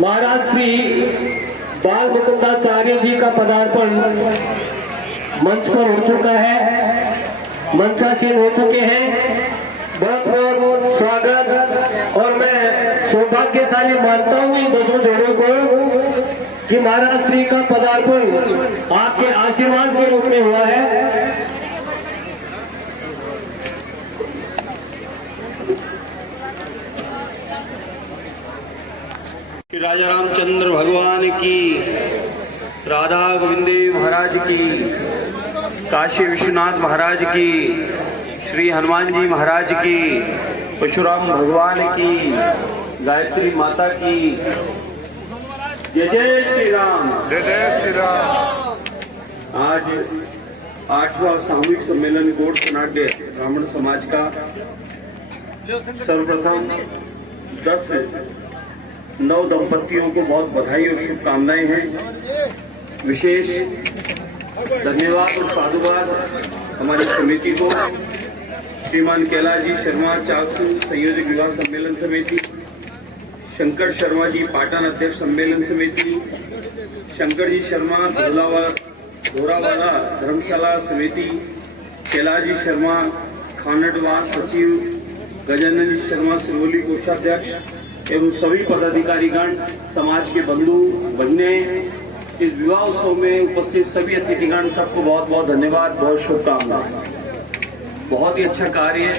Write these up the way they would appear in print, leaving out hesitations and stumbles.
महाराज श्री बाल मुकुंदाचार्य जी का पदार्पण मंच पर हो चुका है, मंचासीन हो चुके हैं। बहुत बहुत स्वागत। और मैं सौभाग्यशाली मानता हूँ इन दोनों जोड़ों को कि महाराज श्री का पदार्पण आपके आशीर्वाद के रूप में हुआ है। राजा रामचंद्र भगवान की, राधा गोविंदे महाराज की, काशी विश्वनाथ महाराज की, श्री हनुमान जी महाराज की, परशुराम भगवान की, गायत्री माता की। जय जय श्री राम। जय जय श्री राम। आज 8वां सामूहिक सम्मेलन गोड नाट्य ब्राह्मण समाज का सर्वप्रथम 10 नव दंपतियों को बहुत बधाई और शुभकामनाएं हैं। विशेष धन्यवाद और साधुवाद हमारी समिति को, श्रीमान कैलाश जी शर्मा चाकसू संयोजक विवाह सम्मेलन समिति, शंकर शर्मा जी पाटन अध्यक्ष सम्मेलन समिति, शंकर जी शर्मा घोरावाला धर्मशाला समिति, कैलाश जी शर्मा खानडवा सचिव, गजानन जी शर्मा सिरोली कोषाध्यक्ष एवं सभी पदाधिकारीगण, समाज के बंधु बहने, इस विवाह उत्सव में उपस्थित सभी अतिथिगण, सबको बहुत बहुत धन्यवाद, बहुत शुभकामनाएं। बहुत ही अच्छा कार्य,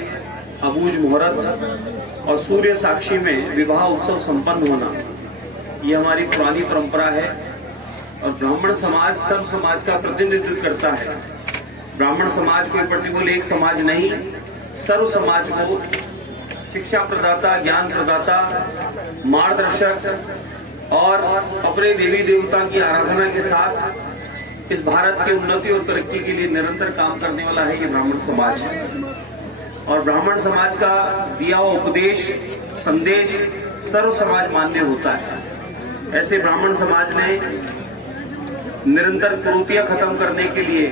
अबूझ मुहूर्त और सूर्य साक्षी में विवाह उत्सव संपन्न होना, ये हमारी पुरानी परंपरा है। और ब्राह्मण समाज सब समाज का प्रतिनिधित्व करता है। ब्राह्मण समाज कोई पर्टिकुलर एक समाज नहीं, सर्व समाज को शिक्षा प्रदाता, ज्ञान प्रदाता, मार्गदर्शक और अपने देवी देवता की आराधना के साथ इस भारत के उन्नति और तरक्की के लिए निरंतर काम करने वाला है ये ब्राह्मण समाज है। और ब्राह्मण समाज का दिया हुआ उपदेश, संदेश सर्व समाज मान्य होता है। ऐसे ब्राह्मण समाज ने निरंतर कुरीतियां खत्म करने के लिए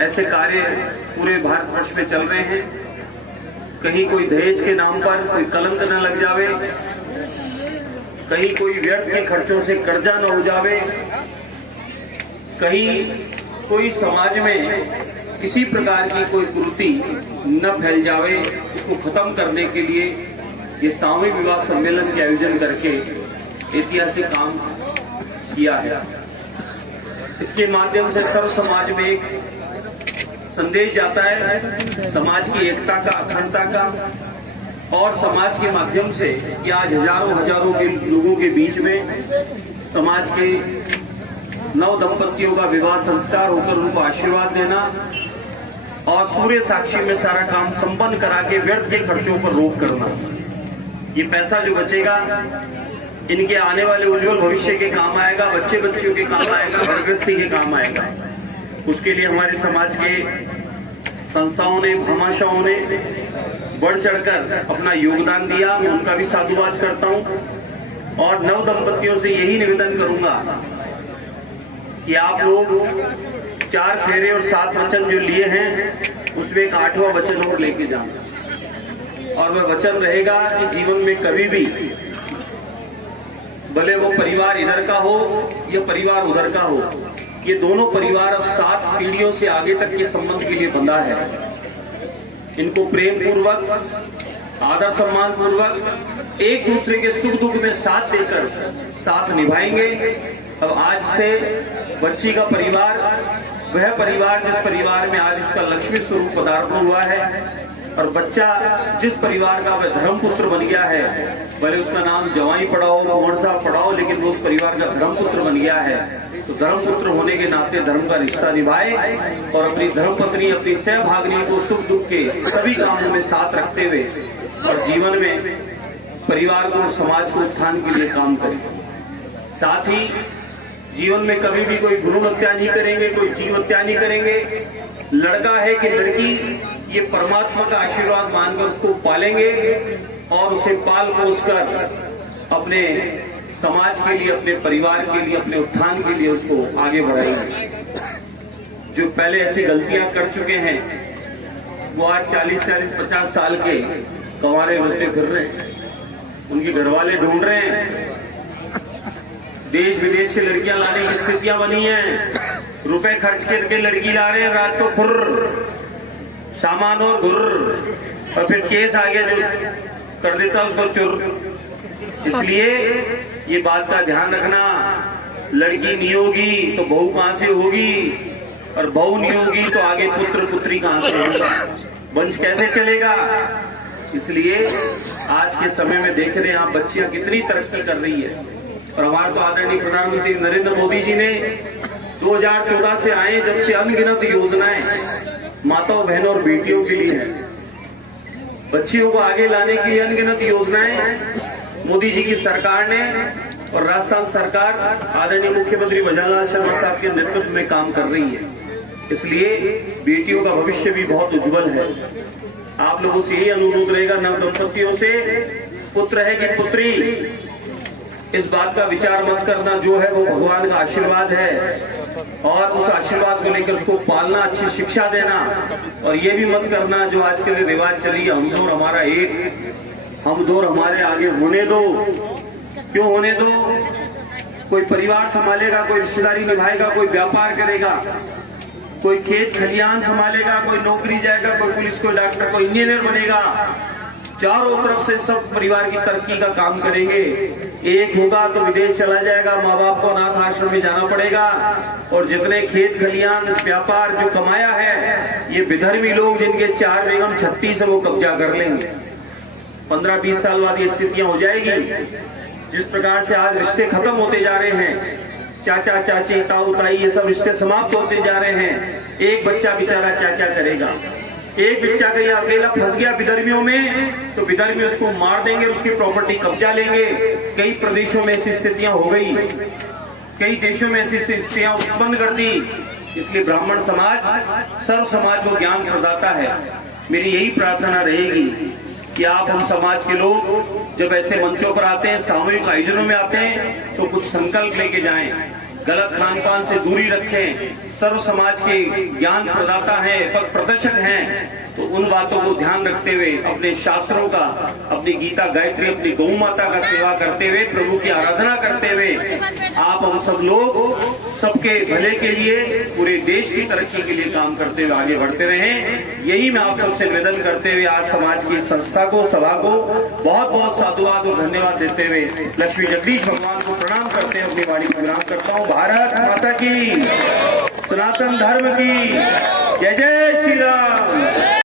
ऐसे कार्य पूरे भारतवर्ष में चल रहे हैं। कहीं कोई दहेज के नाम पर कोई कलंक न लग जावे, कहीं कोई व्यर्थ के खर्चों से कर्जा न हो जावे, कहीं कोई समाज में किसी प्रकार की कोई कुरीति न फैल जावे। इसको खत्म करने के लिए ये सामूहिक विवाह सम्मेलन के आयोजन करके ऐतिहासिक काम किया है। इसके माध्यम से सर्व समाज में एक संदेश जाता है, समाज की एकता का, अखंडता का, और समाज के माध्यम से कि आज हजारों के लोगों के बीच में समाज के नव दंपतियों का विवाह संस्कार होकर उनको आशीर्वाद देना और सूर्य साक्षी में सारा काम संपन्न करा के व्यर्थ के खर्चों पर रोक करना। ये पैसा जो बचेगा इनके आने वाले उज्जवल भविष्य के काम आएगा, बच्चे बच्चियों के काम आएगा, घर गृहस्थी के काम आएगा। उसके लिए हमारे समाज के संस्थाओं ने, भामाशाहों ने बढ़ चढ़कर अपना योगदान दिया। मैं उनका भी साधुवाद करता हूं और नव दंपतियों से यही निवेदन करूंगा कि आप लोग 4 फेरे और 7 वचन जो लिए हैं उसमें एक 8वां वचन और लेके जाना। और वह वचन रहेगा कि जीवन में कभी भी, भले वो परिवार इधर का हो या परिवार उधर का हो, ये दोनों परिवार अब 7 पीढ़ियों से आगे तक के संबंध के लिए बंधा है। इनको प्रेम पूर्वक, आदर सम्मान पूर्वक एक दूसरे के सुख दुख में साथ देकर साथ निभाएंगे। अब आज से बच्ची का परिवार, वह परिवार जिस परिवार में आज इसका लक्ष्मी स्वरूप पदार्पण हुआ है, और बच्चा जिस परिवार का वह धर्मपुत्र बन गया है, भले उसका नाम जवाई पड़ा हो, कुंवर साहब पड़ा हो, लेकिन वो उस परिवार का धर्मपुत्र बन गया है। तो धर्मपुत्र होने के नाते धर्म का रिश्ता निभाए और अपनी धर्मपत्नी, अपनी सहभागिनी को सुख दुख के सभी कामों में साथ रखते हुए और जीवन में परिवार को, समाज को उत्थान के लिए काम करें। साथ ही जीवन में कभी भी कोई भ्रूण हत्या नहीं करेंगे, कोई जीव हत्या नहीं करेंगे। लड़का है कि लड़की, ये परमात्मा का आशीर्वाद मानकर उसको पालेंगे और उसे पाल पोस कर अपने समाज के लिए, अपने परिवार के लिए, अपने उत्थान के लिए उसको आगे बढ़ाएंगे। जो पहले ऐसी गलतियां कर चुके हैं वो आज 40-50 साल के कंवारे रोते फिर रहे हैं। उनके घर वाले ढूंढ रहे हैं। देश विदेश से लड़कियां लाने की स्थितियां बनी हैं। रुपए खर्च करके लड़की ला रहे हैं, रात को फुर्र सामान और घुर्र, और फिर केस आ गया जो कर देता उसको चुर। इसलिए ये बात का ध्यान रखना, लड़की नहीं होगी तो बहू कहां से होगी, और बहू नहीं होगी तो आगे पुत्र पुत्री कहां से होगा, वंश कैसे चलेगा। इसलिए आज के समय में देख रहे हैं आप बच्चियां कितनी तरक्की कर रही है। और हमारे तो आदरणीय प्रधानमंत्री नरेंद्र मोदी जी ने 2014 से आए जब से अनगिनत योजनाएं माताओं बहनों और बेटियों के लिए है। बच्चियों को आगे लाने के लिए अनगिनत योजनाएं मोदी जी की सरकार ने और राजस्थान सरकार आदरणीय मुख्यमंत्री भजनलाल शर्मा साहब के नेतृत्व में काम कर रही है। इसलिए बेटियों का भविष्य भी बहुत उज्जवल है। आप लोगों से यही अनुरोध रहेगा नव दंपतियों से, पुत्र है कि पुत्री, इस बात का विचार मत करना, जो है वो भगवान का आशीर्वाद है और उस आशीर्वाद को लेकर उसको पालना, अच्छी शिक्षा देना। और ये भी मत करना जो आजकल रिवाज चली है, हम दो हमारा एक, हम दो हमारे आगे होने दो। क्यों होने दो? कोई परिवार संभालेगा, कोई रिश्तेदारी निभाएगा, कोई व्यापार करेगा, कोई खेत खलियान संभालेगा, कोई नौकरी जाएगा, कोई पुलिस, कोई डॉक्टर, कोई इंजीनियर बनेगा। चारों तरफ से सब परिवार की तरक्की का काम करेंगे। एक होगा तो विदेश चला जाएगा, माँ बाप को अनाथ आश्रम में जाना पड़ेगा, और जितने खेत खलियान व्यापार जो कमाया है ये विधर्मी लोग जिनके 4 बेगम 36 है वो कब्जा कर लेंगे। 15-20 साल बाद ये स्थितियां हो जाएगी। जिस प्रकार से आज रिश्ते खत्म होते जा रहे हैं, चाचा चाची ताऊ ताई ये सब रिश्ते समाप्त होते जा रहे हैं। एक बच्चा बेचारा क्या क्या करेगा। एक बच्चा कहीं अकेला फंस गया विधर्मियों में तो विधर्मी उसको मार देंगे, उसकी प्रॉपर्टी कब्जा लेंगे। कई प्रदेशों में ऐसी स्थितियां हो गई, कई देशों में ऐसी स्थितियां उत्पन्न कर दी। इसलिए ब्राह्मण समाज सर्व समाज को ज्ञान प्रदाता है। मेरी यही प्रार्थना रहेगी कि आप हम समाज के लोग जब ऐसे मंचों पर आते हैं, सामूहिक आयोजनों में आते हैं, तो कुछ संकल्प लेके जाएं। गलत खान पान से दूरी रखें। सर्व समाज के ज्ञान प्रदाता हैं, पथ प्रदर्शक हैं, तो उन बातों को ध्यान रखते हुए अपने शास्त्रों का, अपनी गीता गायत्री, अपनी गौ माता का सेवा करते हुए, प्रभु की आराधना करते हुए आप हम सब लोग सबके भले के लिए, पूरे देश की तरक्की के लिए काम करते हुए आगे बढ़ते रहें। यही मैं आप सबसे निवेदन करते हुए आज समाज की संस्था को, सभा को बहुत बहुत साधुवाद और धन्यवाद देते हुए लक्ष्मी जगदीश भगवान को प्रणाम करते हैं, अपनी वाणी को विराम करता हूँ। भारत माता की, सनातन धर्म की जय जय श्री राम।